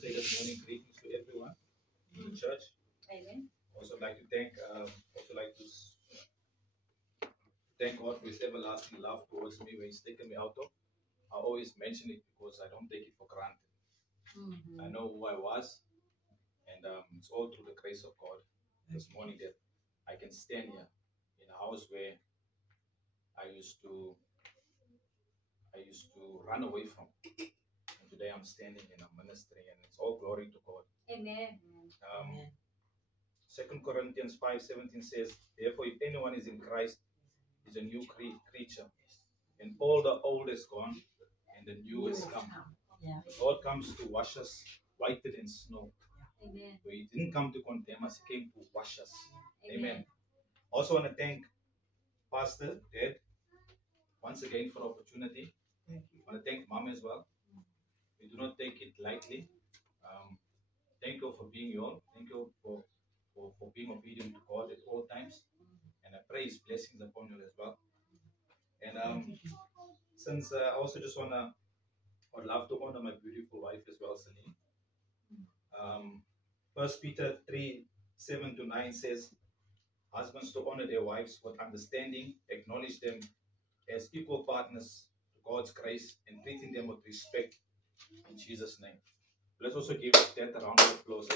to say good morning, greetings to everyone in the church. Amen. Also like to thank God for His everlasting love towards me when He's taken me out of. I always mention it because I don't take it for granted. I know who I was, and it's all through the grace of God. This morning that I can stand here in a house where I used to run away from. And today I'm standing and I'm ministering, and it's all glory to God. Amen. 2 Corinthians 5:17 says, therefore, if anyone is in Christ, is a new creature. And all the old is gone, and the new has come. Yeah. God comes to wash us whiter than snow. Amen. So He didn't come to condemn us, He came to wash us. Amen. Amen. Also want to thank Pastor Dad once again for the opportunity. I want to thank Mom as well. We do not take it lightly. Thank you for being you all. Thank you for being obedient to God at all times. And I pray His blessings upon you as well. And since I also just would love to honor my beautiful wife as well, Celine. 1 Peter 3:7-9 says, husbands to honor their wives with understanding, acknowledge them as equal partners to God's grace, and treating them with respect in Jesus' name. Let's also give that a round of applause.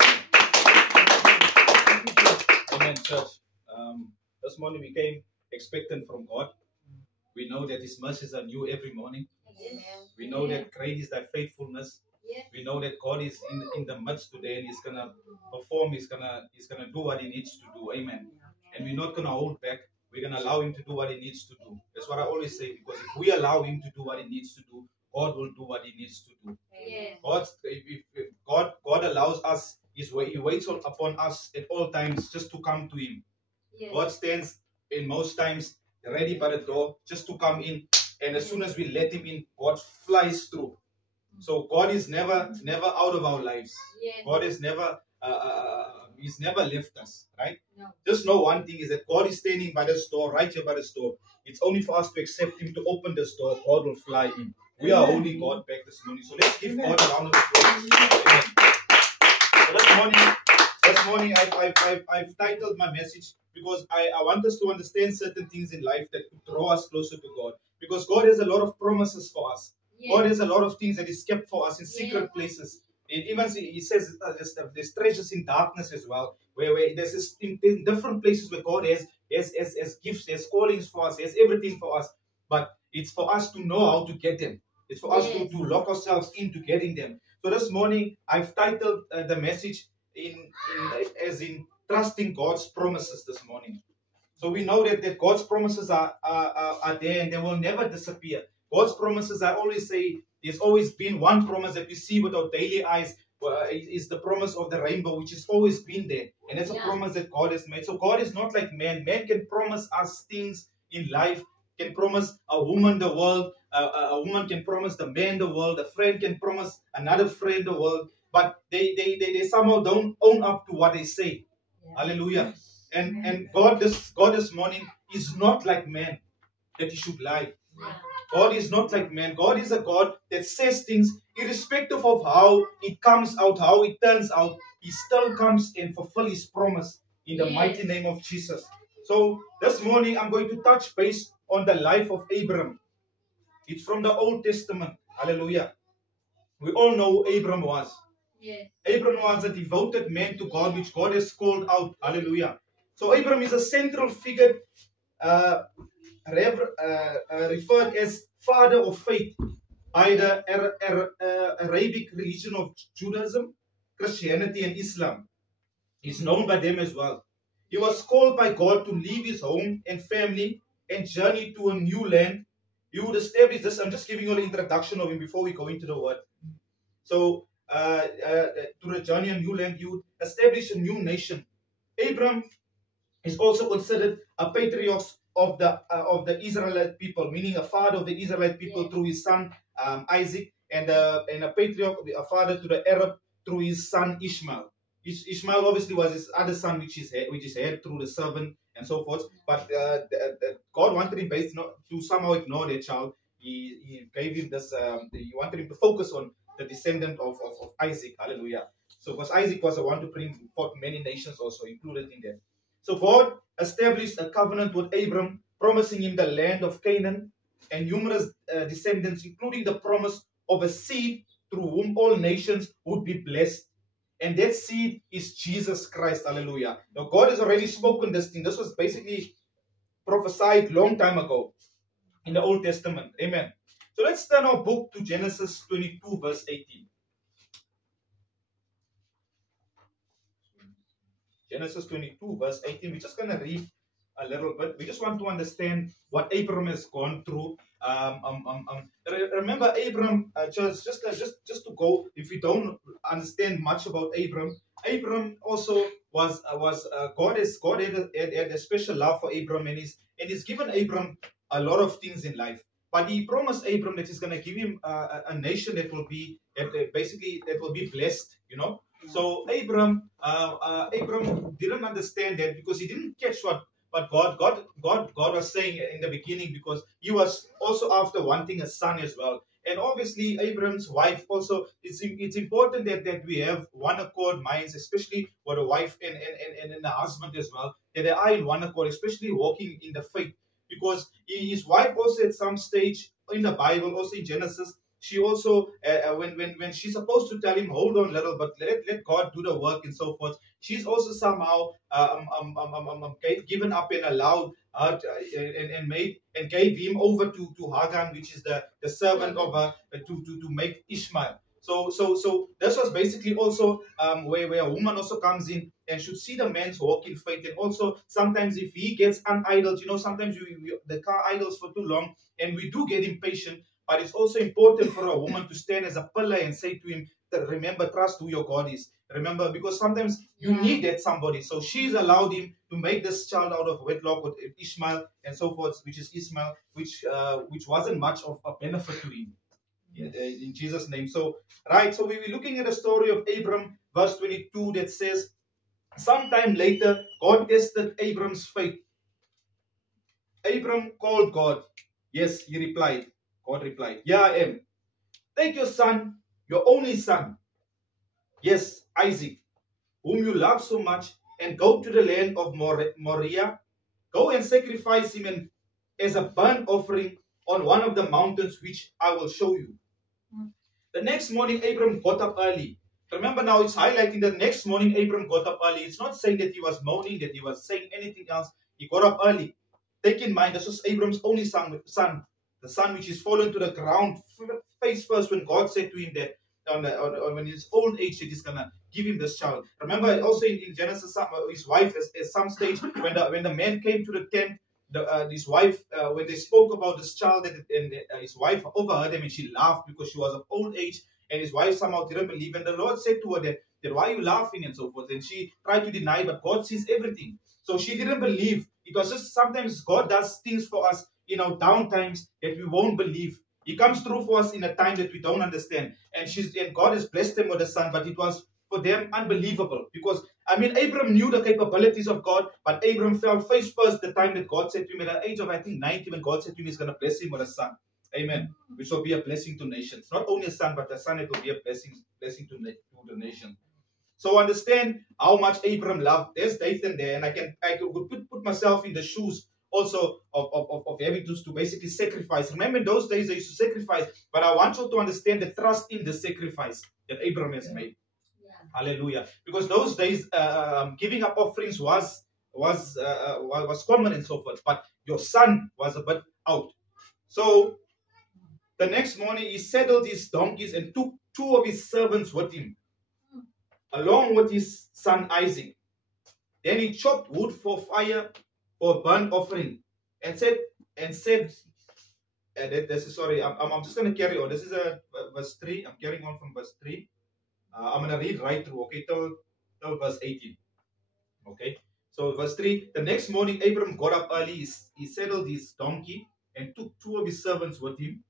Amen, church. This morning we came expectant from God. We know that His mercies are new every morning. Amen. We know that great is thy faithfulness. Yes. We know that God is in the midst today, and He's gonna perform. He's gonna do what He needs to do. Amen. And we're not gonna hold back. We're gonna allow Him to do what He needs to do. That's what I always say, because if we allow Him to do what He needs to do, God will do what He needs to do. Yes. If God allows us, He waits upon us at all times just to come to Him. Yes. God stands in most times ready by the door just to come in, and as soon as we let Him in, God flies through. So God is never out of our lives. Yes. God is never He's never left us, right? No. Just know one thing is that God is standing by this door, right here by this door. It's only for us to accept Him, to open this door. God will fly in. We are holding God back this morning. So let's give God a round of applause. Amen. So this morning I've titled my message because I want us to understand certain things in life that could draw us closer to God. Because God has a lot of promises for us. Yes. God has a lot of things that He's kept for us in secret places. Even He says there's treasures in darkness as well, where there's in different places where God has gifts, has callings for us, has everything for us. But it's for us to know how to get them. It's for us to lock ourselves into getting them. So this morning I've titled the message as in trusting God's promises this morning. So we know that God's promises are there and they will never disappear. God's promises, I always say, there's always been one promise that we see with our daily eyes, is the promise of the rainbow, which has always been there. And it's a promise that God has made. So God is not like man. Man can promise us things in life, can promise a woman the world, a woman can promise the man the world, a friend can promise another friend the world, but they somehow don't own up to what they say. Yeah. Hallelujah. And God this morning is not like man that He should lie. Yeah. God is not like man. God is a God that says things irrespective of how it comes out, how it turns out. He still comes and fulfill His promise in the mighty name of Jesus. So this morning I'm going to touch base on the life of Abram. It's from the Old Testament. Hallelujah. We all know who Abram was. Yes. Abram was a devoted man to God, which God has called out. Hallelujah. So Abram is a central figure referred as father of faith by the Arabic religion of Judaism, Christianity, and Islam. He's known by them as well. He was called by God to leave his home and family and journey to a new land. He would establish this. I'm just giving you an introduction of him before we go into the word. So, to the journey a new land, he would establish a new nation. Abram is also considered a patriarch of the Israelite people, meaning a father of the Israelite people through his son Isaac, and a patriarch, a father to the Arab through his son Ishmael. Ishmael obviously was his other son, which is had through the servant and so forth. But God wanted him to somehow ignore that child. He gave him this. He wanted him to focus on the descendant of Isaac. Hallelujah. So because Isaac was the one to bring forth many nations also included in that. So God established a covenant with Abram, promising him the land of Canaan and numerous descendants, including the promise of a seed through whom all nations would be blessed. And that seed is Jesus Christ. Hallelujah. Now God has already spoken this thing. This was basically prophesied long time ago in the Old Testament. Amen. So let's turn our book to Genesis 22, verse 18. Genesis 22, verse 18. We're just going to read a little bit. We just want to understand what Abram has gone through. Remember, Abram, just to go, if you don't understand much about Abram also was God had a special love for Abram, and he's given Abram a lot of things in life. But he promised Abram that he's going to give him a nation that will be basically that will be blessed. You know. So Abram didn't understand that because he didn't catch what God was saying in the beginning, because he was also after wanting a son as well. And obviously Abram's wife also, it's important that we have one accord minds, especially with a wife and the husband as well, that they are in one accord, especially walking in the faith. Because his wife also at some stage in the Bible, also in Genesis, she also when she's supposed to tell him, hold on little, but let God do the work and so forth, she's also somehow given up and allowed and made and gave him over to Hagar, which is the servant of to make Ishmael. So this was basically also where a woman also comes in and should see the man's walk in faith. And also sometimes if he gets unidled, sometimes the car idles for too long and we do get impatient. But it's also important for a woman to stand as a pillar and say to him, that remember, trust who your God is. Remember, because sometimes you need that somebody. So she's allowed him to make this child out of wedlock with Ishmael and so forth, which is Ishmael, which wasn't much of a benefit to him. In Jesus' name. So we were looking at the story of Abram, verse 22, that says, sometime later, God tested Abram's faith. Abram called God. Yes, he replied. God replied, yeah, I am. Take your son, your only son, yes, Isaac, whom you love so much, and go to the land of Moriah. Go and sacrifice him as a burnt offering on one of the mountains which I will show you. The next morning, Abram got up early. Remember now, it's highlighting that next morning, Abram got up early. It's not saying that he was moaning, that he was saying anything else. He got up early. Take in mind, this was Abram's only son, the son which is fallen to the ground face first when God said to him that when his old age that he's going to give him this child. Remember also in Genesis, his wife at some stage, when the man came to the tent, his wife, when they spoke about this child, his wife overheard him and she laughed because she was of old age, and his wife somehow didn't believe. And the Lord said to her that why are you laughing and so forth. And she tried to deny, but God sees everything. So she didn't believe. It was just sometimes God does things for us in our down times that we won't believe. He comes through for us in a time that we don't understand. And God has blessed them with a son, but it was for them unbelievable. Because, Abram knew the capabilities of God, but Abram fell face first the time that God said to him at the age of, I think, 90, when God said to him he's going to bless him with a son. Amen. Which will be a blessing to nations. Not only a son, but a son that will be a blessing to the nation. So understand how much Abram loved. There's Dathan there, and I could put myself in the shoes also of having to basically sacrifice. Remember, in those days they used to sacrifice, but I want you to understand the trust in the sacrifice that Abram has made. Yeah. Hallelujah! Because those days giving up offerings was common and so forth, but your son was a bit out. So the next morning he saddled his donkeys and took two of his servants with him, along with his son Isaac. Then he chopped wood for fire for a burnt offering, and said, I'm just going to carry on. This is verse 3. I'm carrying on from verse 3. I'm going to read right through, okay, till verse 18. Okay, so verse 3. The next morning, Abram got up early. He saddled his donkey and took two of his servants with him,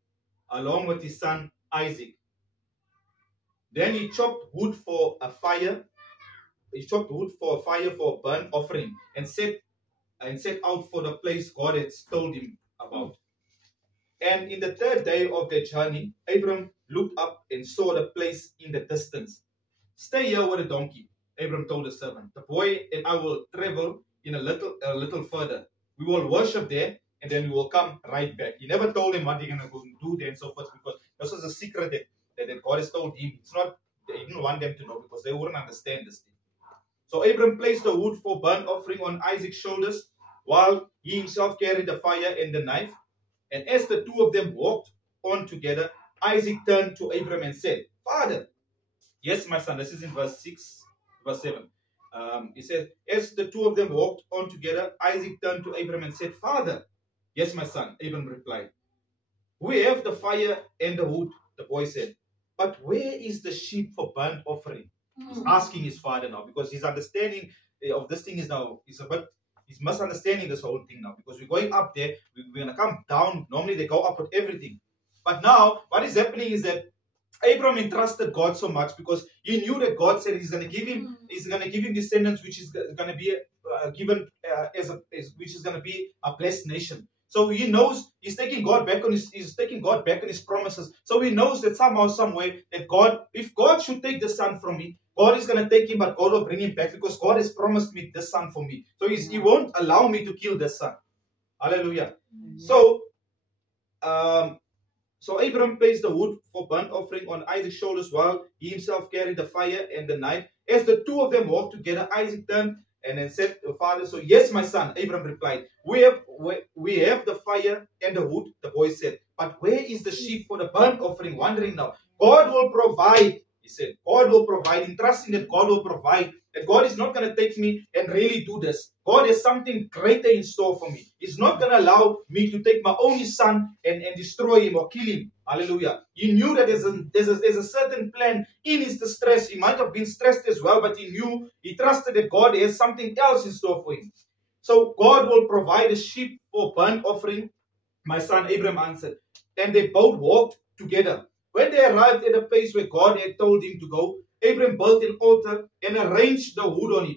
along with his son Isaac. Then he chopped wood for a fire. He chopped wood for a fire for a burnt offering, and set out for the place God had told him about. And in the third day of their journey, Abram looked up and saw the place in the distance. Stay here with the donkey, Abram told the servant. The boy and I will travel in a little further. We will worship there, and then we will come right back. He never told him what they're gonna go do there and so forth, because this was a secret that God has told him. It's not, he didn't want them to know, because they wouldn't understand this thing. So Abram placed the wood for burnt offering on Isaac's shoulders, while he himself carried the fire and the knife. And as the two of them walked on together, Isaac turned to Abram and said, Father. Yes, my son. This is in verse 7. He says, as the two of them walked on together, Isaac turned to Abram and said, Father. Yes, my son, Abram replied. We have the fire and the wood, the boy said. But where is the sheep for burnt offering? He's asking his father now, because his understanding of this thing is he's misunderstanding this whole thing now, because we're going up there, we're going to come down. Normally they go up with everything. But now, what is happening is that Abram entrusted God so much, because he knew that God said He's going to give him descendants, which is going to be given which is going to be a blessed nation. So he knows he's taking God back on his promises. So he knows that somehow, some way, that if God should take the son from me, God is going to take him, but God will bring him back, because God has promised me this son for me. So he won't allow me to kill this son. Hallelujah. So Abram placed the wood for burnt offering on Isaac's shoulders, while he himself carried the fire and the knife. As the two of them walked together, Isaac turned and then said to the father, So yes, my son, Abram replied, we have the fire and the wood, the boy said. But where is the sheep for the burnt offering? Wondering now. God will provide, he said. God will provide, trusting that God will provide. That God is not going to take me and really do this. God has something greater in store for me. He's not going to allow me to take my only son and destroy him or kill him. Hallelujah. He knew that there's a certain plan in his distress. He might have been stressed as well, but he trusted that God has something else in store for him. So God will provide a sheep for burnt offering, my son Abram answered. And they both walked together. When they arrived at the place where God had told him to go, Abram built an altar and arranged the wood on it.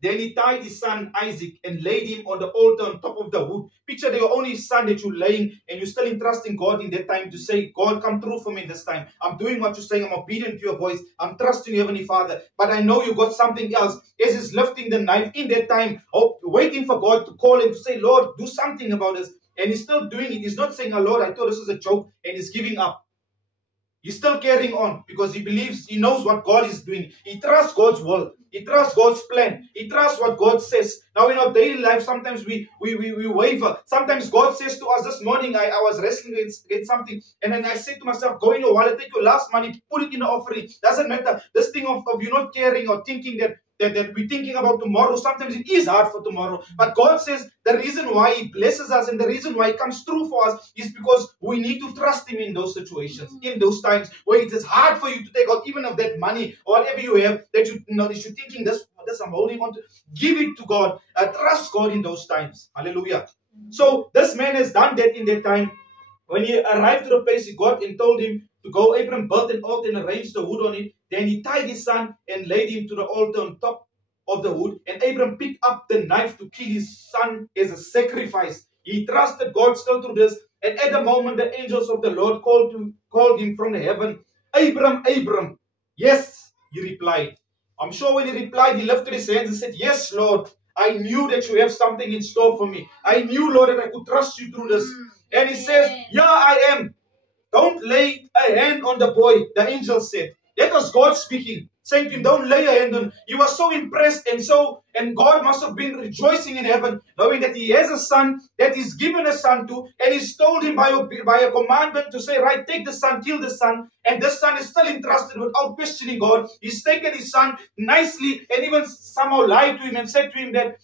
Then he tied his son Isaac and laid him on the altar on top of the wood. Picture your only son that you're laying, and you're still trusting God in that time to say, God, come through for me this time. I'm doing what you're saying. I'm obedient to your voice. I'm trusting you, Heavenly Father. But I know you got something else. As he's lifting the knife in that time, waiting for God to call him to say, Lord, do something about this. And he's still doing it. He's not saying, oh, Lord, I thought this was a joke, and he's giving up. He's still carrying on because he believes, he knows what God is doing. He trusts God's word. He trusts God's plan. He trusts what God says. Now in our daily life, sometimes we waver. Sometimes God says to us this morning, I was wrestling against something. And then I said to myself, go in your wallet, take your last money, put it in the offering. Doesn't matter. This thing of you not caring or thinking that we're thinking about tomorrow. Sometimes it is hard for tomorrow. But God says the reason why He blesses us and the reason why He comes through for us is because we need to trust Him in those situations, in those times where it is hard for you to take out even of that money or whatever you have that you're thinking this I'm holding on to. Give it to God. Trust God in those times. Hallelujah. So this man has done that in that time. When he arrived to the place, he got and told him to go. Abram built an altar and arranged the wood on it. Then he tied his son and laid him to the altar on top of the wood. And Abram picked up the knife to kill his son as a sacrifice. He trusted God still through this. And at the moment, the angels of the Lord called him from the heaven. Abram, Abram. Yes, he replied. I'm sure when he replied, he lifted his hands and said, yes, Lord. I knew that you have something in store for me. I knew, Lord, that I could trust you through this. And he says, yeah, I am. Don't lay a hand on the boy, the angel said. That was God speaking, saying to him, don't lay a hand on him. He was so impressed and God must have been rejoicing in heaven, knowing that he has a son, that he's given a son to, and he's told him by a commandment to say, right, take the son, kill the son, and this son is still entrusted without questioning God. He's taken his son nicely and even somehow lied to him and said to him that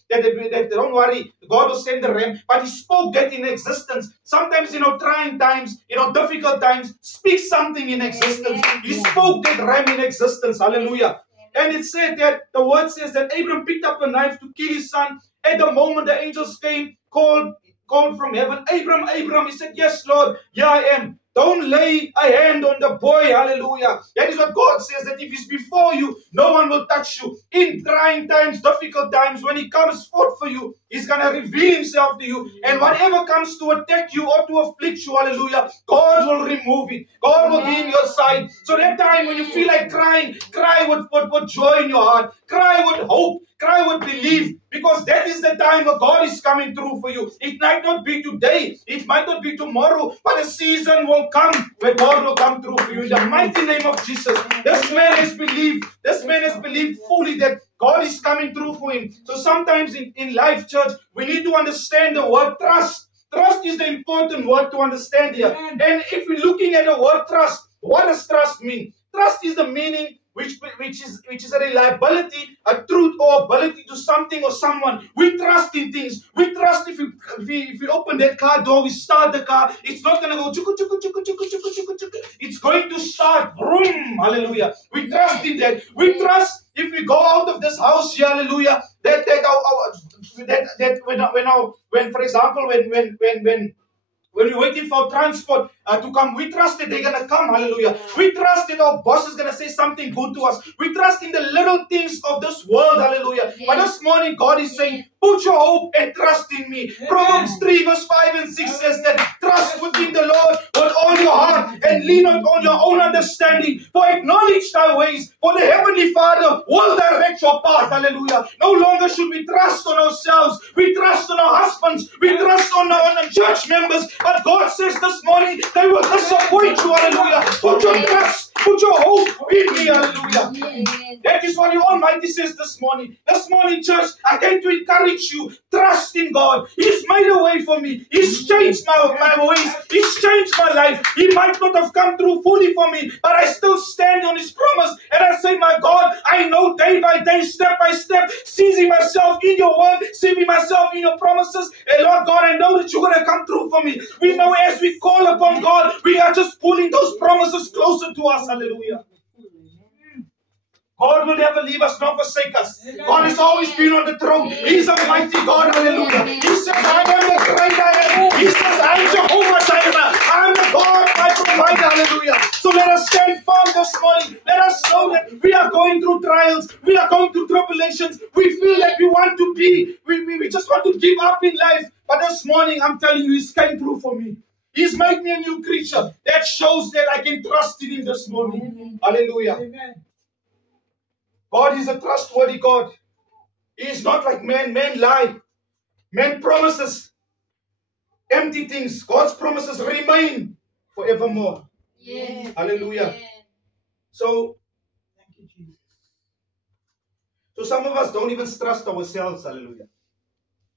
don't worry, God will send the ram. But he spoke that in existence. Sometimes, trying times, difficult times, speak something in existence. He spoke that ram in existence. Hallelujah. And it said that the word says that Abram picked up a knife to kill his son. At the moment the angels came, called from heaven, Abram, Abram. He said, yes, Lord, here I am. Don't lay a hand on the boy. Hallelujah. That is what God says, that if he's before you, no one will touch you. In trying times, difficult times, when he comes forth for you, he's going to reveal himself to you. And whatever comes to attack you or to afflict you, hallelujah, God will remove it. God will be in your side. So that time when you feel like crying, cry with joy in your heart. Cry with hope. Cry with belief, because that is the time where God is coming through for you. It might not be today, it might not be tomorrow, but a season will come where God will come through for you. In the mighty name of Jesus, this man has believed fully that God is coming through for him. So sometimes in life, church, we need to understand the word trust. Trust is the important word to understand here. And if we're looking at the word trust, what does trust mean? Trust is the meaning which is a reliability, a truth, or ability to something or someone. We trust in things. We trust if we open that car door, we start the car, it's not going to go chuku, chuku, chuku, chuku, chuku, chuku, chuku. It's going to start. Vroom, hallelujah. We trust in that. We trust if we go out of this house here, hallelujah, that when for example, when we're waiting for transport to come, we trust that they're going to come. Hallelujah. We trust that our boss is going to say something good to us. We trust in the little things of this world. Hallelujah. But this morning, God is saying, put your hope and trust in me. Proverbs 3 verse 5 and 6 says that trust within the Lord with all your heart and lean not on your own understanding. For acknowledge thy ways, for the Heavenly Father will direct your path. Hallelujah. No longer should we trust on ourselves. We trust on our husbands. We trust on the church members. But God says this morning, they will disappoint you. Hallelujah. Put your trust, put your hope in me. Hallelujah. That is what the Almighty says this morning. This morning, church, I came to encourage you. Trust in God. He's made a way for me. He's changed my ways. He's changed my life. He might not have come through fully for me, but I still stand on His promise. And I say, my God, I know day by day, step by step, seizing myself in your word, seeing myself in your promises. And Lord God, I know that you're going to come through for me. We know as we call upon God, we are just pulling those promises closer to us. Hallelujah. God will never leave us nor forsake us. God has always been on the throne. He's a mighty God. Hallelujah. He says, I am the great I am. He says, I am Jehovah Jireh. I am the God, my provider. Hallelujah. So let us stand firm this morning. Let us know that we are going through trials. We are going through tribulations. We feel like we want to be. We just want to give up in life. But this morning, I'm telling you, He's came through for me. He's made me a new creature. That shows that I can trust in Him this morning. Amen. Hallelujah. Amen. God is a trustworthy God. He is not like man. Man lie. Man promises empty things. God's promises remain forevermore. Yes. Hallelujah. Yes. So some of us don't even trust ourselves. Hallelujah.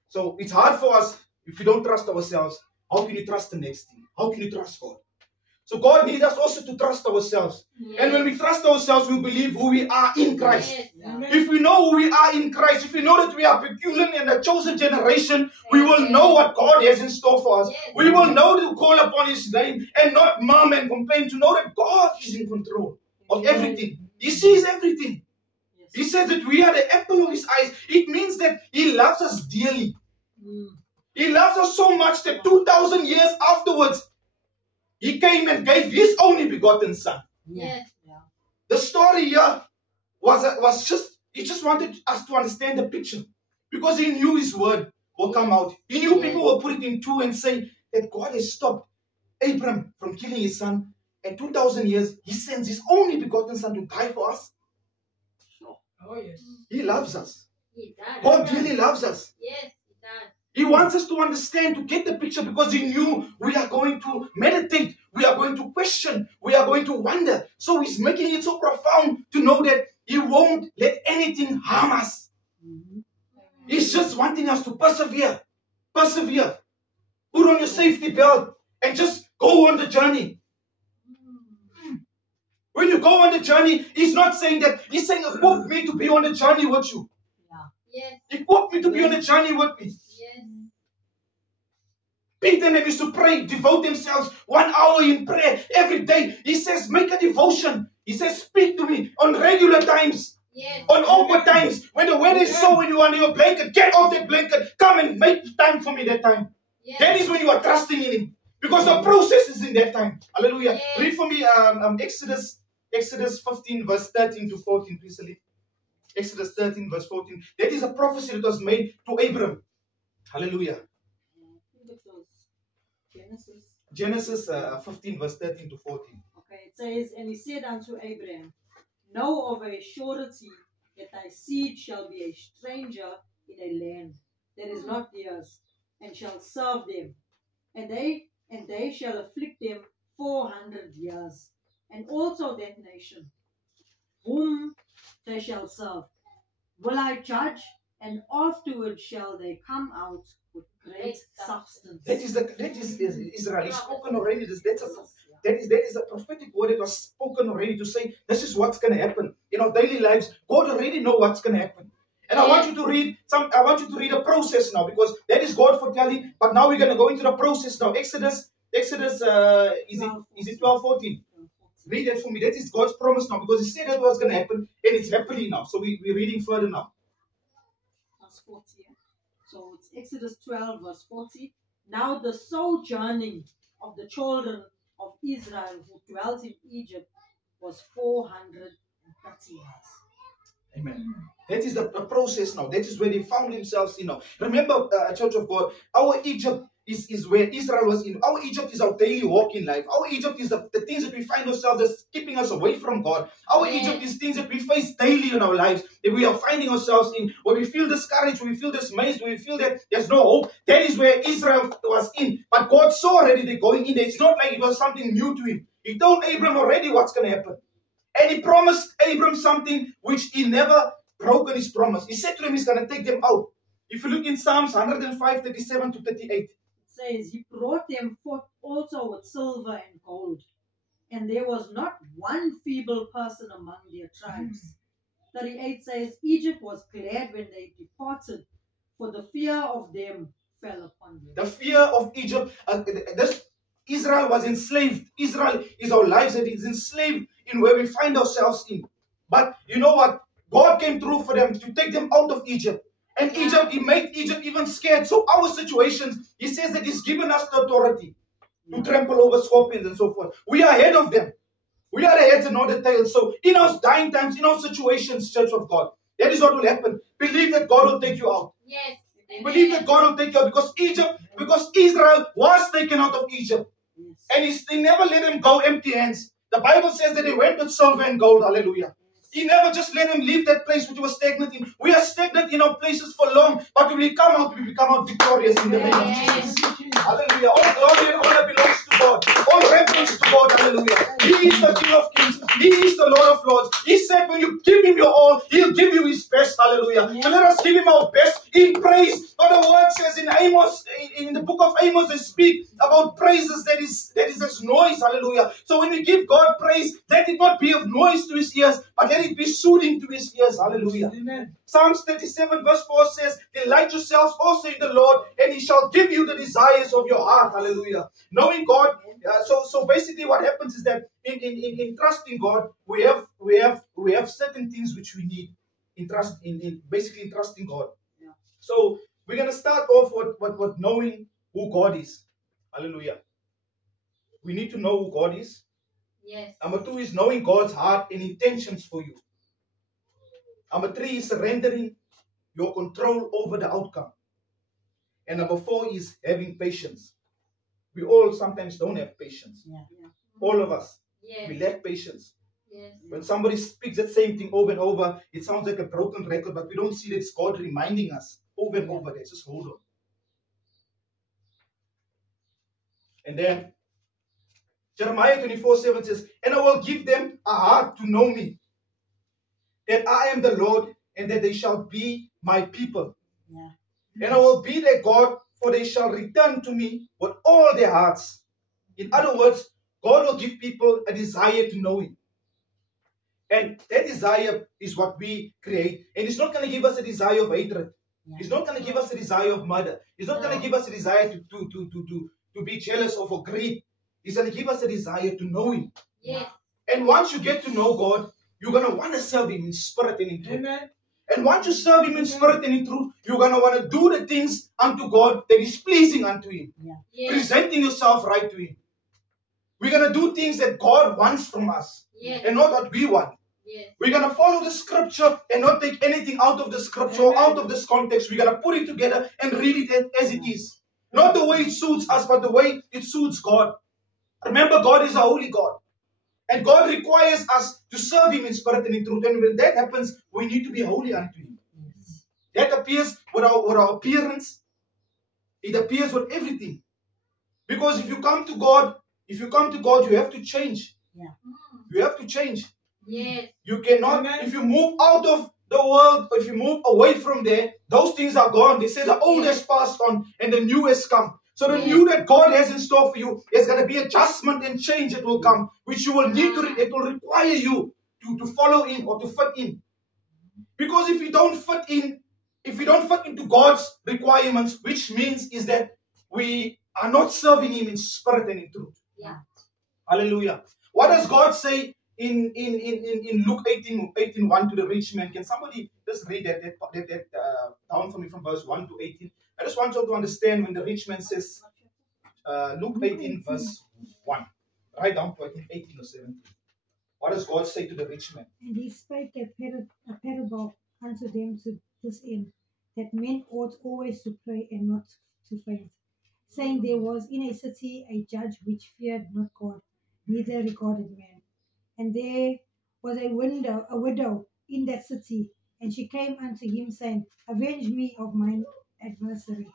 So it's hard for us if we don't trust ourselves. How can you trust the next thing? How can you trust God? So God needs us also to trust ourselves. Yes. And when we trust ourselves, we believe who we are in Christ. Yes. If we know who we are in Christ, if we know that we are peculiar and a chosen generation, we will know what God has in store for us. Yes. We will know to call upon His name and not murmur and complain, to know that God is in control of everything. He sees everything. Yes. He says that we are the apple of His eyes. It means that He loves us dearly. He loves us so much that 2,000 years afterwards, He came and gave His only begotten Son. Yes. The story here was just, He just wanted us to understand the picture. Because He knew His word will come out. He knew people will put it in two and say that God has stopped Abraham from killing his son. And 2,000 years, He sends His only begotten Son to die for us. Oh, yes. He loves us. He does. God really loves us. Yes, He does. He wants us to understand, to get the picture, because He knew we are going to meditate, we are going to question, we are going to wonder. So He's making it so profound to know that He won't let anything harm us. He's just wanting us to persevere. Persevere. Put on your safety belt and just go on the journey. When you go on the journey, He's not saying that. He's saying, equip me to be on the journey with you. Yeah. Yes. Equip me to be on the journey with me. Yes. Peter and them used to pray, devote themselves 1 hour in prayer every day. He says, make a devotion. He says, speak to me on regular times. Yes. On awkward times. When the weather is so, when you are in your blanket, get off that blanket. Come and make time for me that time. Yes. That is when you are trusting in Him. Because the process is in that time. Hallelujah. Yes. Read for me Exodus 15 verse 13 to 14, please, Ali. Exodus 13 verse 14. That is a prophecy that was made to Abram. Hallelujah. I think it was Genesis. Genesis 15 verse 13 to 14. Okay, it says, and he said unto Abraham, know of a surety that thy seed shall be a stranger in a land that is not theirs, and shall serve them, and they shall afflict them 400 years, and also that nation whom they shall serve will I judge, and afterward shall they come out with great substance. That is Israel. It's spoken already. That is a prophetic word that was spoken already to say this is what's going to happen in our daily lives. God already know what's going to happen. And I want you to read a process now, because that is God foretelling. But now we're going to go into the process now. Exodus is it 12:14? Read that for me. That is God's promise now, because He said that was going to happen, and it's happening now. So we're reading further now. Verse 40. So it's Exodus 12, verse 40. Now the sojourning of the children of Israel who dwelt in Egypt was 430 years. Amen. That is the process now. That is where they found themselves in now. Remember, Church of God, our Egypt is where Israel was in. Our Egypt is our daily walk in life. Our Egypt is the things that we find ourselves that's keeping us away from God. Our Egypt is things that we face daily in our lives, that we are finding ourselves in, where we feel discouraged, where we feel dismayed, where we feel that there's no hope. That is where Israel was in. But God saw already they're going in there. It's not like it was something new to Him. He told Abram already what's going to happen. And He promised Abram something which He never broken His promise. He said to him He's going to take them out. If you look in Psalms 105, 37 to 38. It says, He brought them forth also with silver and gold, and there was not one feeble person among their tribes. 38 says, Egypt was glad when they departed, for the fear of them fell upon them. The fear of Egypt, Israel was enslaved. Israel is our lives that is enslaved in where we find ourselves in. But you know what? God came through for them to take them out of Egypt. And Egypt, He made Egypt even scared. So our situations, He says that He's given us the authority to trample over scorpions and so forth. We are ahead of them. We are the heads and not the tails. So in our dying times, in our situations, Church of God, that is what will happen. Believe that God will take you out. Yes. Believe that God will take you out, because Israel was taken out of Egypt. And He never let them go empty hands. The Bible says that they went with silver and gold. Hallelujah. He never just let them leave that place which was stagnant in. We are stagnant in our places for long, but when we come out victorious in the name of Jesus. Hallelujah. All glory and honor belongs to God. All reverence to God. Hallelujah. He is the King of Kings. He is the Lord of Lords. He said when you give Him your all, He'll give you His best. Hallelujah. So let us give Him our best in praise. But the word says in Amos, in the book of Amos, they speak about praises that is as noise. Hallelujah. So when we give God praise, let it not be of noise to His ears, but let it be soothing to His ears. Hallelujah. Amen. Psalms 37 verse 4 says, delight yourselves also in the Lord, and He shall give you the desires of your heart. Hallelujah. Knowing God. So basically what happens is that in trusting God, we have certain things which we need in trusting God. Yeah. So we're going to start off with knowing who God is. Hallelujah. We need to know who God is. Yes. Number 2 is knowing God's heart and intentions for you. Number 3 is surrendering your control over the outcome. And number 4 is having patience. We all sometimes don't have patience. Yeah. All of us. Yes. We lack patience. Yes. When somebody speaks that same thing over and over, it sounds like a broken record, but we don't see that it's God reminding us over and over that. Just hold on. And then Jeremiah 24:7 says, and I will give them a heart to know me, that I am the Lord, and that they shall be my people. Yeah. And I will be their God, for they shall return to me with all their hearts. In other words, God will give people a desire to know Him. And that desire is what we create. And He's not going to give us a desire of hatred. Yeah. He's not going to give us a desire of murder. He's not going to give us a desire to be jealous or for greed. He's going to give us a desire to know Him. Yes. And once you get to know God, you're going to want to serve Him in spirit and in truth. Amen. And once you serve Him in spirit and in truth, you're going to want to do the things unto God that is pleasing unto Him. Yes. Presenting yourself right to Him. We're going to do things that God wants from us Yes. and not what we want. Yes. We're going to follow the scripture and not take anything out of the scripture or out of this context. We're going to put it together and read it as it is. Not the way it suits us, but the way it suits God. Remember, God is a holy God. And God requires us to serve Him in spirit and in truth. And when that happens, we need to be holy unto Him. That appears with our appearance. It appears with everything. Because if you come to God, you have to change. You have to change. Yes. You cannot, if you move out of the world, or if you move away from there, those things are gone. They say the old has passed on and the new has come. So the new that God has in store for you, there's going to be adjustment and change that will come, which you will need to, it will require you to follow in or to fit in. Because if you don't fit into God's requirements, which means is that we are not serving Him in spirit and in truth. Yeah. Hallelujah. What does God say in Luke 18:1 to the rich man? Can somebody just read that down for me from verse 1 to 18? I just want you to understand when the rich man says, Luke 18 verse 1. Write down to I think 18 or 17. What does God say to the rich man? And he spake a parable unto them to this end, that men ought always to pray and not to faint, saying, there was in a city a judge which feared not God, neither regarded man. And there was a widow in that city, and she came unto him, saying, avenge me of mine adversary.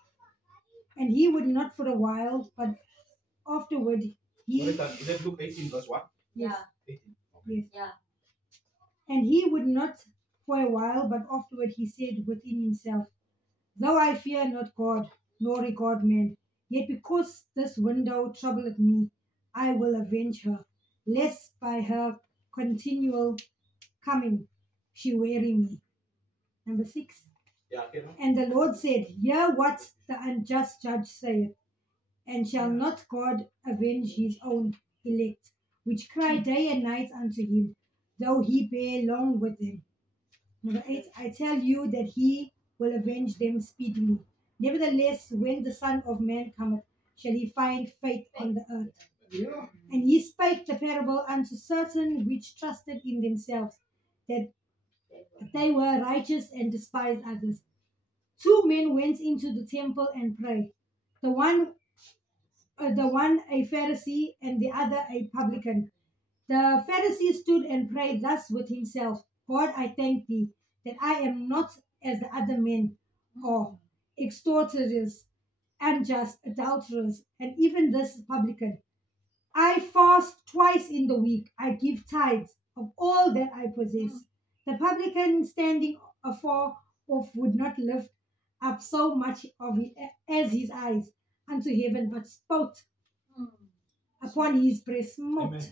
And he would not for a while, but afterward Is that Luke 18 verse 1? Yeah. 18. yes, Yeah. and he would not for a while, but afterward he said within himself, though I fear not God, nor regard men, yet because this widow troubleth me, I will avenge her, lest by her continual coming she weary me. Number 6. Yeah, okay. No? And the Lord said, hear what the unjust judge saith, and shall not God avenge his own elect, which cry day and night unto him, though he bear long with them? Number 8, I tell you that he will avenge them speedily. Nevertheless, when the Son of Man cometh, shall he find faith on the earth? Yeah. And he spake the parable unto certain which trusted in themselves that they were righteous and despised others. 2 men went into the temple and prayed, the one a Pharisee and the other a publican. The Pharisee stood and prayed thus with himself, God, I thank thee that I am not as the other men, or extorters, unjust, adulterers, and even this publican. I fast twice in the week. I give tithes of all that I possess. The publican, standing afar off, would not lift up so much of it as his eyes unto heaven, but smote upon his breast, Amen.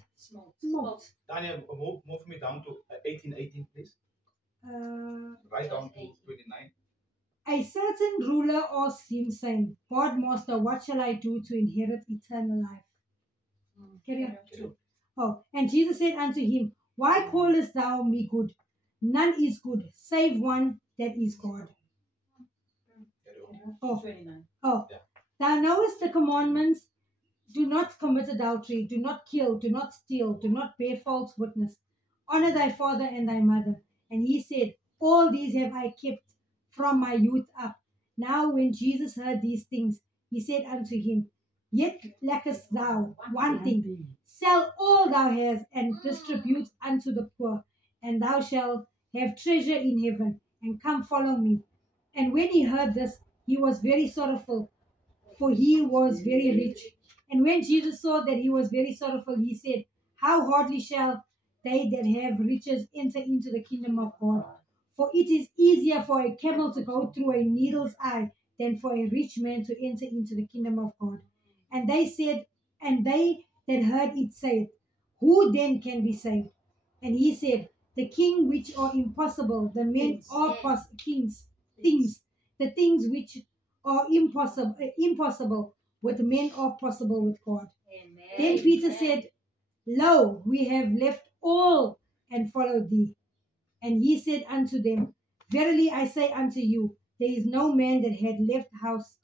smote. Daniel, move me down to 18, please. Right down to 29. A certain ruler asked him, saying, God, master, what shall I do to inherit eternal life? Carry on. Oh, and Jesus said unto him, why callest thou me good? None is good, save one, that is God. Oh, 29. oh. Yeah. Thou knowest the commandments: do not commit adultery, do not kill, do not steal, do not bear false witness, honor thy father and thy mother. And he said, all these have I kept from my youth up. Now when Jesus heard these things, he said unto him, yet lackest thou one thing. Sell all thou hast and distribute unto the poor, and thou shalt have treasure in heaven, and come follow me. And when he heard this, he was very sorrowful, for he was very rich. And when Jesus saw that he was very sorrowful, he said, how hardly shall they that have riches enter into the kingdom of God? For it is easier for a camel to go through a needle's eye than for a rich man to enter into the kingdom of God. And they that heard it said, who then can be saved? And he said, the king which are impossible, the men are things, the things which are impossible with men are possible with God. Amen. Then Peter said, lo, we have left all and followed thee. And he said unto them, Verily I say unto you, there is no man that had left house,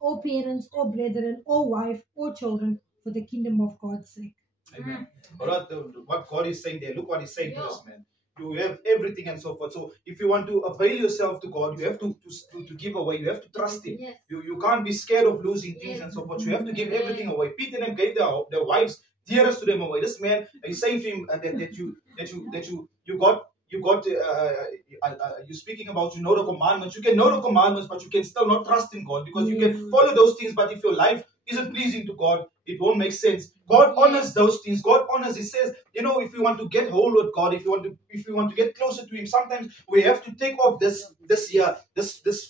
or parents, or brethren, or wife, or children, for the kingdom of God's sake. Amen. Alright, what God is saying there, look what He's saying to us, man. You have everything and so forth. So if you want to avail yourself to God, you have to give away. You have to trust Him. Yes. You can't be scared of losing things and so forth. You have to give everything away. Peter and them gave their wives dearest to them away. This man is saying to him you're speaking about you know the commandments. You can know the commandments, but you can still not trust in God because you can follow those things. But if your life isn't pleasing to God, it won't make sense. God honors those things. God honors. He says, you know, if you want to get hold of God, if you want to get closer to Him, sometimes we have to take off this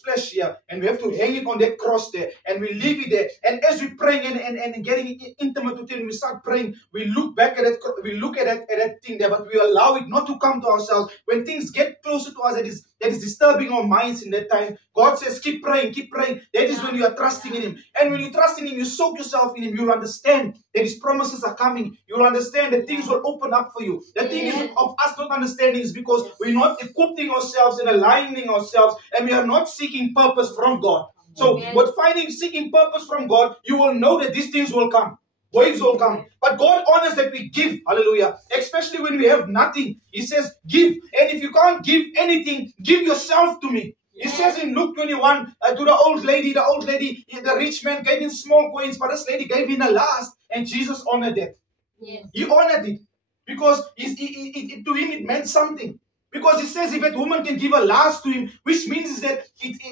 flesh here, and we have to hang it on that cross there, and we leave it there. And as we praying and getting intimate with Him, we start praying. We look back at it. We look at that thing there, but we allow it not to come to ourselves. When things get closer to us, that is disturbing our minds in that time. God says, keep praying, keep praying. That is when you are trusting in Him. And when you trust in Him, you soak yourself in Him. You'll understand that His promises are coming. You'll understand that things will open up for you. The thing is of us not understanding is because we're not equipping ourselves and aligning ourselves, and we are not seeking purpose from God. So with seeking purpose from God, you will know that these things will come. Waves will come. But God honors that we give. Hallelujah. Especially when we have nothing. He says, give. And if you can't give anything, give yourself to me. He says in Luke 21 to the old lady, the rich man gave in small coins, but this lady gave in the last, and Jesus honored that. Yes. He honored it because to him it meant something. Because He says if that woman can give a last to Him, which means is that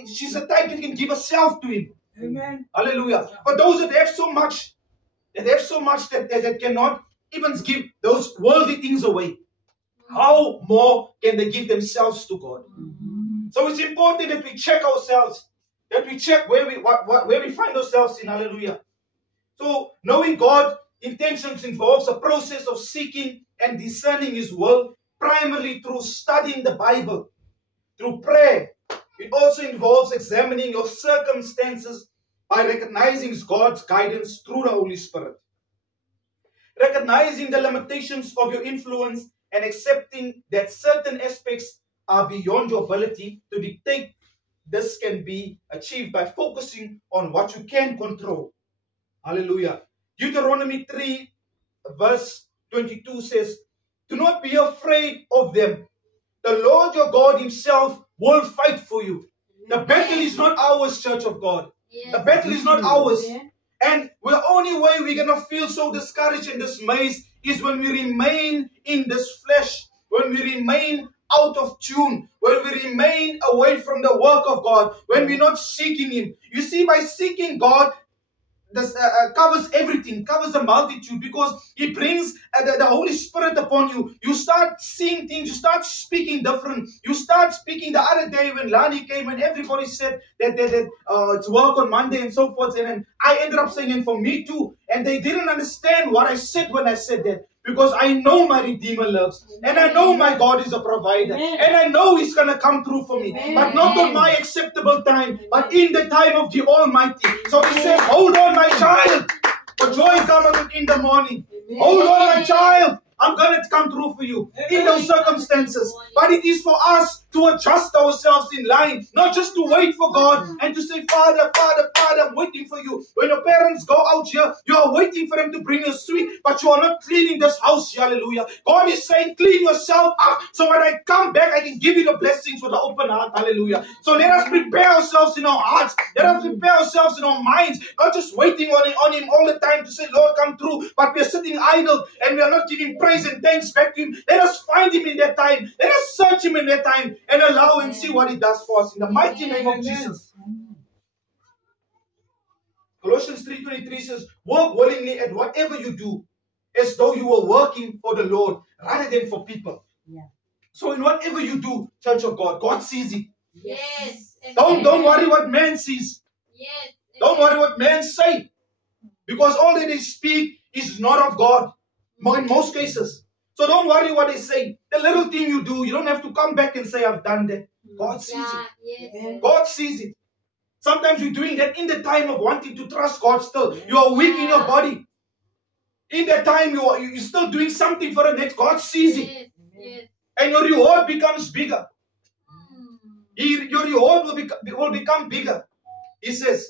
she's a type that can give herself to Him. Amen. Hallelujah. But those that have so much, that cannot even give those worldly things away, how more can they give themselves to God? So it's important that we check ourselves, that we check where we find ourselves in. Hallelujah. So knowing God's intentions involves a process of seeking and discerning His will, primarily through studying the Bible, through prayer. It also involves examining your circumstances by recognizing God's guidance through the Holy Spirit. Recognizing the limitations of your influence and accepting that certain aspects are beyond your ability to dictate. This can be achieved by focusing on what you can control. Hallelujah. Deuteronomy 3 verse 22 says, do not be afraid of them. The Lord your God Himself will fight for you. The battle is not ours, Church of God. Yes. The battle is not ours. And the only way we're going to feel so discouraged and dismayed is when we remain in this flesh, when we remain out of tune, when we remain away from the work of God, when we're not seeking Him. You see, by seeking God, this covers everything, covers the multitude, because He brings the Holy Spirit upon you. You start seeing things, you start speaking different. You start speaking. The other day when Lani came and everybody said that it's work on Monday and so forth, and then I ended up saying it for me too, and they didn't understand what I said when I said that. Because I know my Redeemer lives. And I know my God is a provider. And I know He's going to come through for me. But not on my acceptable time, but in the time of the Almighty. So He says, hold on, my child. For joy cometh in the morning. Hold on, my child. I'm going to come through for you in those circumstances. But it is for us to adjust ourselves in line, not just to wait for God and to say, Father, Father, Father, I'm waiting for you. When your parents go out here, you are waiting for them to bring you sweet, but you are not cleaning this house. Hallelujah. God is saying, clean yourself up so when I come back, I can give you the blessings with an open heart. Hallelujah. So let us prepare ourselves in our hearts. Let us prepare ourselves in our minds, not just waiting on Him all the time to say, Lord, come through, but we are sitting idle and we are not giving praise and thanks back to Him. Let us find Him in that time. Let us search Him in that time and allow Him to see what He does for us in the mighty name of Jesus. Colossians 3:23 says, work willingly at whatever you do, as though you were working for the Lord rather than for people. So in whatever you do, Church of God, God sees it. Yes. Don't worry what man sees. Yes. Don't worry what men say. Because all that they speak is not of God. In most cases. So don't worry what they say. The little thing you do, you don't have to come back and say, I've done that. God sees it. Yes. God sees it. Sometimes you're doing that in the time of wanting to trust God still. You are weak in your body. In that time, you're still doing something for the next. God sees it. Yes. And your reward becomes bigger. Your reward will become bigger. He says,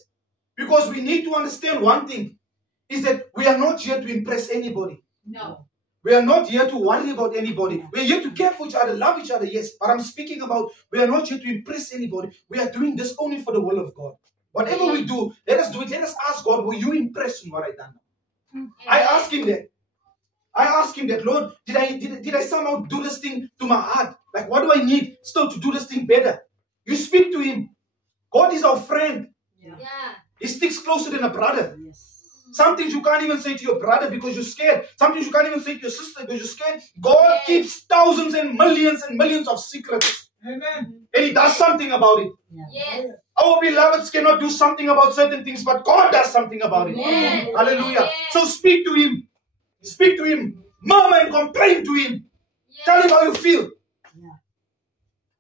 because we need to understand one thing, is that we are not here to impress anybody. No. We are not here to worry about anybody. We are here to care for each other, love each other, yes. But I'm speaking about, we are not here to impress anybody. We are doing this only for the will of God. Whatever we do, let us do it. Let us ask God, will you impress in what I done? I ask him that. I ask him that, Lord, did I somehow do this thing to my heart? Like, what do I need still to do this thing better? You speak to him. God is our friend. Yeah. Yeah. He sticks closer than a brother. Yes. Some things you can't even say to your brother because you're scared. Some things you can't even say to your sister because you're scared. God keeps thousands and millions of secrets. Amen. And he does something about it. Yes. Our beloveds cannot do something about certain things, but God does something about it. Yes. Hallelujah. Yes. So speak to him. Speak to him. Murmur and complain to him. Yes. Tell him how you feel. Yeah.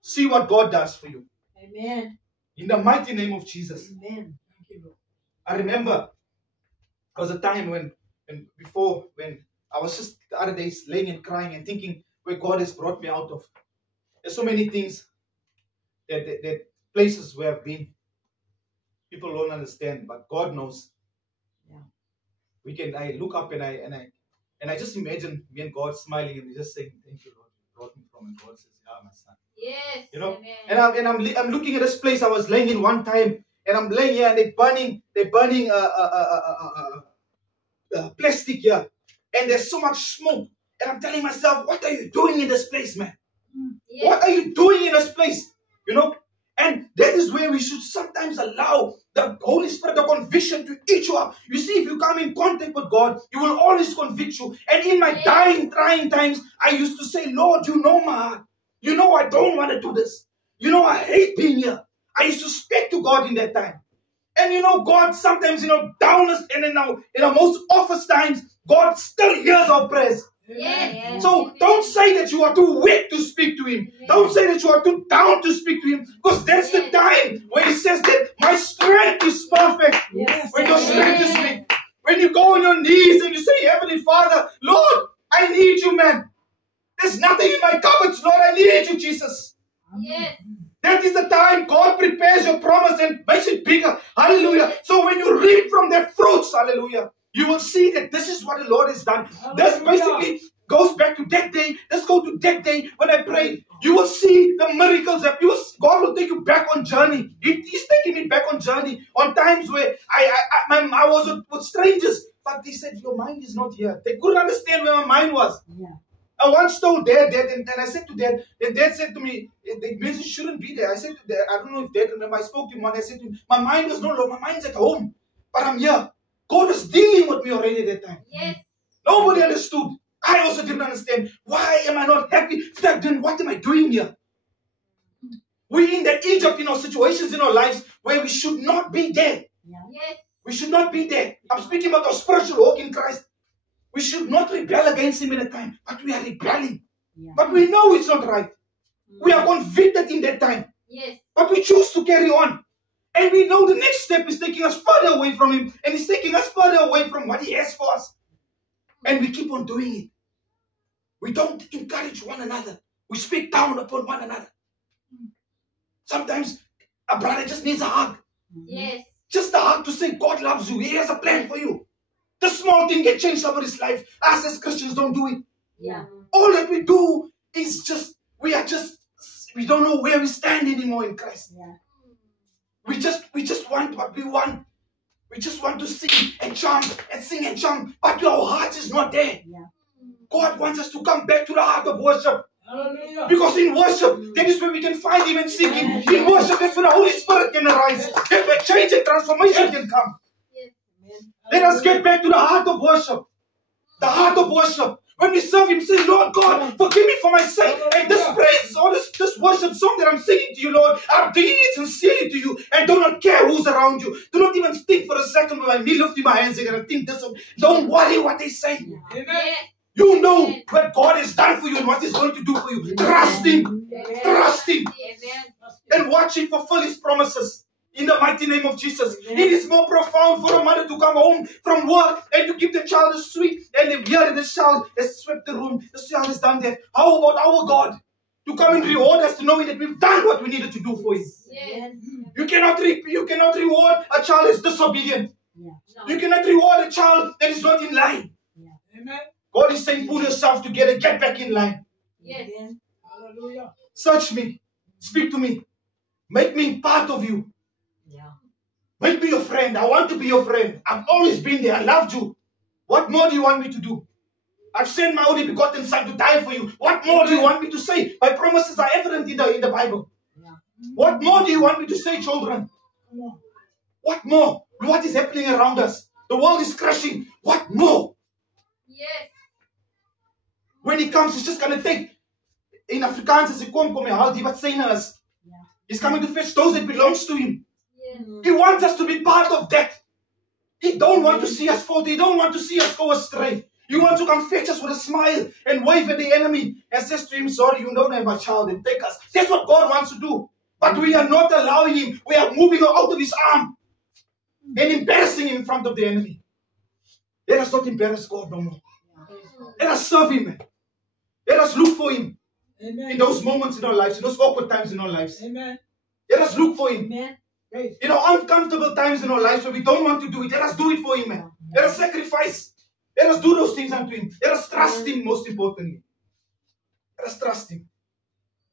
See what God does for you. Amen. In the mighty name of Jesus. Amen. Thank you, Lord. I remember there was a time when I was just the other days laying and crying and thinking where God has brought me out of. There's so many things that places where I've been. People don't understand, but God knows. Yeah. I look up and I just imagine me and God smiling and just saying, "Thank you, Lord, you brought me from." And God says, "Yeah, my son." Yes. You know, Amen. I'm looking at this place I was laying in one time, and I'm laying here and they're burning plastic here, and there's so much smoke, and I'm telling myself, what are you doing in this place, man? Yes. What are you doing in this place? You know, and that is where we should sometimes allow the Holy Spirit, the conviction to eat you up. You see, if you come in contact with God, He will always convict you. And in my dying, trying times, I used to say, Lord, you know my heart. You know I don't want to do this. You know I hate being here. I used to speak to God in that time. And you know, God sometimes, downest and in our most office times, God still hears our prayers. Yes. So don't say that you are too weak to speak to Him. Don't say that you are too down to speak to Him. Because that's the time when He says that my strength is perfect. Yes. When your strength is weak. When you go on your knees and you say, Heavenly Father, Lord, I need you, man. There's nothing in my cupboards, Lord. I need you, Jesus. Yes. That is the time God prepares your promise and makes it bigger. Hallelujah. So when you reap from their fruits, hallelujah, you will see that this is what the Lord has done. This basically goes back to that day. Let's go to that day when I prayed. You will see the miracles that God will take you back on journey. He's taking me back on journey. On times where I was with strangers, but they said, your mind is not here. They couldn't understand where my mind was. Yeah. I once told Dad, and I said to Dad, and Dad said to me, it means you shouldn't be there. I said to Dad, I don't know if Dad remember, I spoke to him and I said to him, my mind was no longer, my mind's at home, but I'm here. God was dealing with me already at that time. Yes. Nobody understood. I also didn't understand. Why am I not happy? Then what am I doing here? We're in the Egypt, situations in our lives where we should not be there. Yeah. Yes. We should not be there. I'm speaking about our spiritual walk in Christ. We should not rebel against Him in a time, but we are rebelling. Yeah. But we know it's not right. We are convicted in that time, Yes. but we choose to carry on. And we know the next step is taking us further away from Him, and He's taking us further away from what He has for us. And we keep on doing it. We don't encourage one another. We speak down upon one another. Sometimes a brother just needs a hug. Yes. Just a hug to say, God loves you. He has a plan for you. The small thing can change somebody's life. Us as Christians don't do it. Yeah. All that we do is we don't know where we stand anymore in Christ. Yeah. We just want what we want. We just want to sing and jump and sing and jump, but our heart is not there. Yeah. God wants us to come back to the heart of worship. Hallelujah. Because in worship, that is where we can find Him and seek Him. In worship, that's where the Holy Spirit can arise. That's where change and transformation can come. Let us get back to the heart of worship. The heart of worship. When we serve Him, say, Lord God, forgive me for my sin. And this praise, or this worship song that I'm singing to you, Lord, I'm doing it sincerely to you. And do not care who's around you. Do not even think for a second when I'm lifting my hands and I think this. Don't worry what they say. Amen. Yes. You know what God has done for you and what He's going to do for you. Trust Him. Trust Him. Amen. And watch Him fulfill His promises. In the mighty name of Jesus. It is more profound for a mother to come home from work and to give the child a sweet and they hear that the child has swept the room. The child has done that. How about our God? to come and reward us, to knowing that we've done what we needed to do for Him. Yes. You cannot reward a child that's disobedient. Yeah. No. You cannot reward a child that is not in line. Amen. God is saying, pull yourself together, get back in line. Yes. Amen. Hallelujah. Search me, speak to me, make me part of you. Yeah. Make me your friend. I want to be your friend. I've always been there. I loved you. What more do you want me to do? I've sent my only begotten Son to die for you. What more do you want me to say? My promises are evident in the Bible. Yeah. What more do you want me to say, children? Come on. What more? What is happening around us? The world is crashing. What more? Yes. When He comes, He's just going to take. In Afrikaans, as He kom hy haal die wat syne is. Yeah. He's coming to fetch those that belongs to Him. Yes. He wants us to be part of that. He don't want to see us fall. He don't want to see us go astray. He wants to come fetch us with a smile and wave at the enemy and says to him, sorry, you don't have my child, and take us. That's what God wants to do. But we are not allowing Him. We are moving out of His arm and embarrassing Him in front of the enemy. Let us not embarrass God no more. Let us serve Him, man. Let us look for Him Amen. in those moments in our lives, in those awkward times in our lives. Amen. Let us look for Him. Amen. Praise. In our uncomfortable times in our lives where we don't want to do it, let us do it for Him, man. Let us sacrifice. Let us do those things unto Him. Let us trust Him, most importantly. Let us trust Him.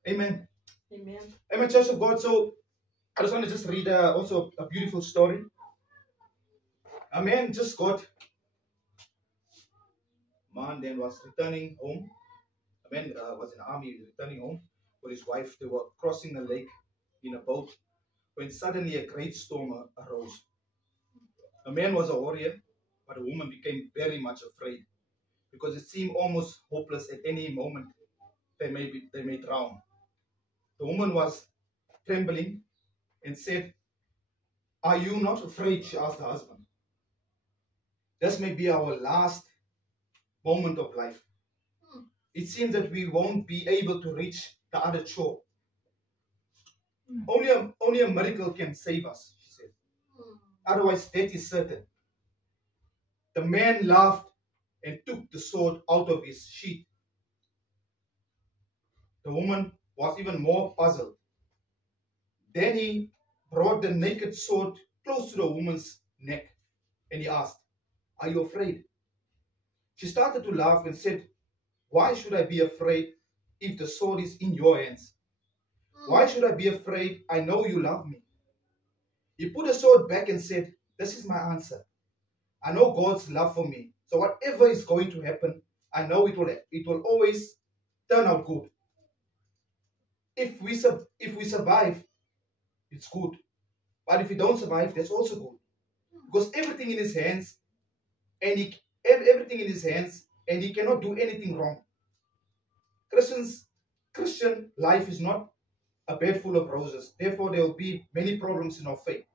Amen. Amen. Amen, Church of God. So, I just want to just read also a beautiful story. A man just got, man then was returning home. A man was in the army, returning home with his wife. They were crossing a lake in a boat when suddenly a great storm arose. The man was a warrior, but the woman became very much afraid because it seemed almost hopeless at any moment they may drown. The woman was trembling and said, "Are you not afraid?" She asked the husband. "This may be our last moment of life. It seems that we won't be able to reach the other shore. Only a miracle can save us," she said. "Otherwise, death is certain." The man laughed and took the sword out of his sheath. The woman was even more puzzled. Then he brought the naked sword close to the woman's neck and he asked, "Are you afraid?" She started to laugh and said, "Why should I be afraid if the sword is in your hands? Why should I be afraid? I know you love me." He put the sword back and said, "This is my answer. I know God's love for me. So whatever is going to happen, I know it will always turn out good. If we survive, it's good. But if we don't survive, that's also good. Because everything in His hands, and everything in His hands, and He cannot do anything wrong. Christian life is not a bed full of roses. Therefore, there will be many problems in our faith.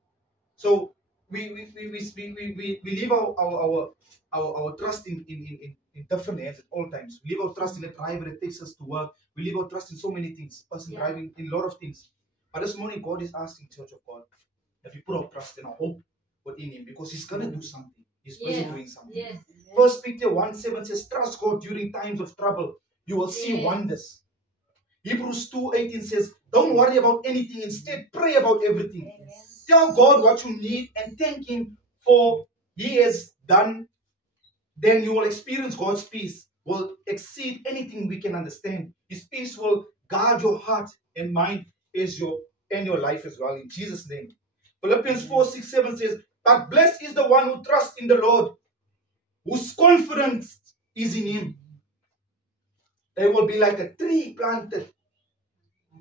So we leave our trust in different hands at all times. We leave our trust in the driver that takes us to work. We leave our trust in so many things. Person driving, in a lot of things. But this morning, God is asking, Church of God, that we put our trust and our hope within Him, because He's gonna do something. He's busy doing something. Yes. First Peter 1:7 says, "Trust God during times of trouble. You will see wonders." Hebrews 2:18 says, "Don't worry about anything. Instead, pray about everything. Tell God what you need and thank Him for He has done. Then you will experience God's peace, will exceed anything we can understand. His peace will guard your heart and mind and your life as well, in Jesus' name." Philippians 4:6-7 says, "But blessed is the one who trusts in the Lord, whose confidence is in Him. They will be like a tree planted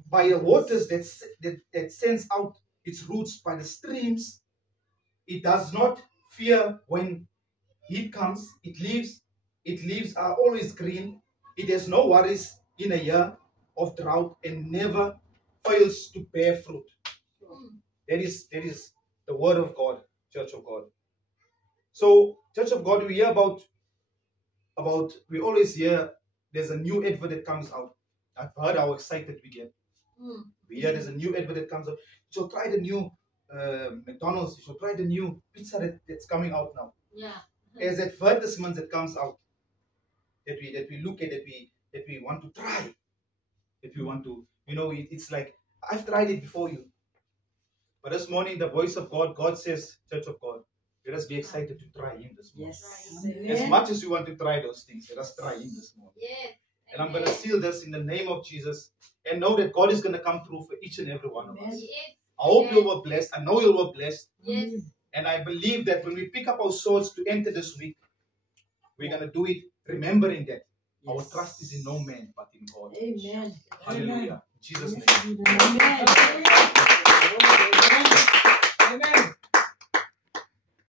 by the waters that sends out its roots by the streams. It does not fear when heat comes. Its leaves are always green. It has no worries in a year of drought and never fails to bear fruit." That is the word of God, Church of God. So, Church of God, we hear we always hear there's a new advert that comes out. I've heard how excited we get. We hear there's a new advert that comes out. You should try the new McDonald's. You should try the new pizza that's coming out now. Yeah. As advertisements that comes out that we look at, that we want to try. that we want to, it's like, I've tried it before you. But this morning, the voice of God says, Church of God, let us be excited to try Him this morning. Yes. As much as you want to try those things, let us try Him this morning. Yes. And I'm going to seal this in the name of Jesus and know that God is going to come through for each and every one of us. Yes. I hope you were blessed. I know you were blessed. Yes. And I believe that when we pick up our swords to enter this week, we're going to do it remembering that our trust is in no man but in God. Amen. Hallelujah. In Jesus' name. Amen.